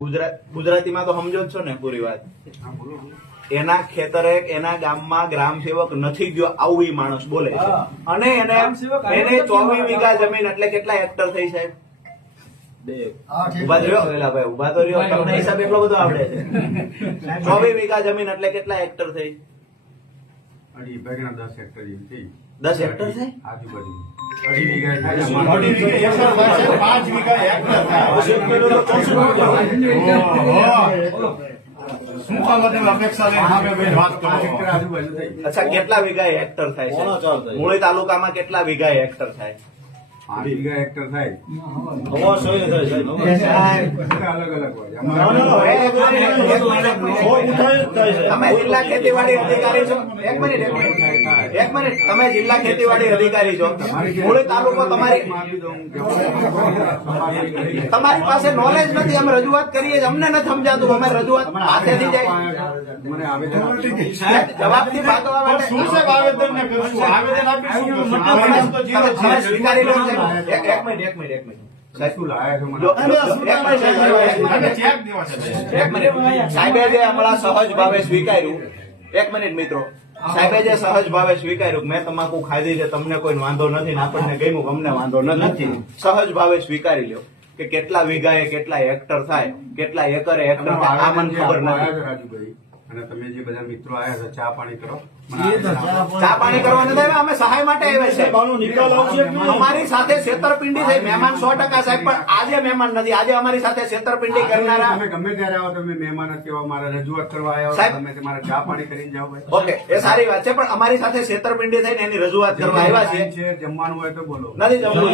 ગુજરાત ગુજરાતીમાં તો સમજો જ છો ને પૂરી વાત. એના ખેતરે એના ગામમાં ગ્રામ સેવક નથી ગયો આવું એ માણસ બોલે છે. અને એને એને ચોવીસ વીઘા જમીન એટલે કેટલા હેક્ટર થઈ સાહેબ? ઊભા તો રહ્યો પેલા ભાઈ ઊભા તો રહ્યો. તમને હિસાબ એટલો બધો આવડે છે. ચોવીસ વીઘા જમીન એટલે કેટલા હેક્ટર થઈ? અઢી ભાગના દસ હેક્ટર જેવી થઈ. દસ હેક્ટર થઈ આજુબાજુ અઢી વીઘા થાય અઢી વીઘા. હેક્ટર થાય છે, પાંચ વીઘા હેક્ટર શું કામતની અપેક્ષા લઈને વાત કરો. આજુબાજુ અચ્છા કેટલા વીઘા હેક્ટર થાય છે? થાય. મૂળી તાલુકામાં કેટલા વીઘા હેક્ટર થાય? પાંચ વીઘા હેક્ટર થાય. હવા સોય થાય સાહેબ. બધા અલગ અલગ હોય. ના, ના, ના, અમારે- એક મિનિટ, એક મિનિટ. સો ઉઠાય જ થાય છે. તમે જિલ્લા ખેતીવાડી અધિકારી છો. એક મિનિટ એક મિનિટ. તમે જિલ્લા ખેતીવાડી અધિકારી છો. મૂળી તાલુકો તમારી પાસે નોલેજ નથી. અમે રજૂઆત કરીએ અમને નથી સમજાતું. અમે રજૂઆત પાસેથી જાય. મને આવેદન જવાબથી ભાગવા માટે શું આવેદન આવેદન છે. સ્વીકારી લો. સાહેબ. એક મિનિટ એક મિનિટ. એક મિનિટ સાહેબ, જે હમણાં સહજ ભાવે સ્વીકાર્યું. એક મિનિટ મિત્રો. સાહેબે જે સહજ ભાવે સ્વીકાર્યું મેં તમાકુ ખાધી છે તમને કોઈ વાંધો નથી ને આપણને ગમ્યું અમને વાંધો નથી સહજ ભાવે સ્વીકારી લ્યો. કે કેટલા વીઘાએ કેટલા હેક્ટર થાય કેટલા એકરે હેક્ટર આ મને ખબર નથી રાજુભાઈ અને તમે જે બધા મિત્રો આવ્યા છો ચા પાણી કરો. ચા પાણી કરવા અમે સહાય માટે આવ્યા છે? અમારી સાથે છેતરપિંડી થઈ. મહેમાન સો ટકા સાહેબ પણ આજે મહેમાન નથી. આજે અમારી સાથે છેતરપિંડી કરનારા તમે ગમે ત્યારે આવો તમે મહેમાન જ કહેવા મારે રજૂઆત કરવા આવ્યા સાહેબ. તમે તમારે ચા પાણી કરીને જાઓ ભાઈ. ઓકે એ સારી વાત છે પણ અમારી સાથે છેતરપિંડી થઈને એની રજૂઆત કરવા આવ્યા છે જમવાનું હોય તો બોલો. નથી જમવું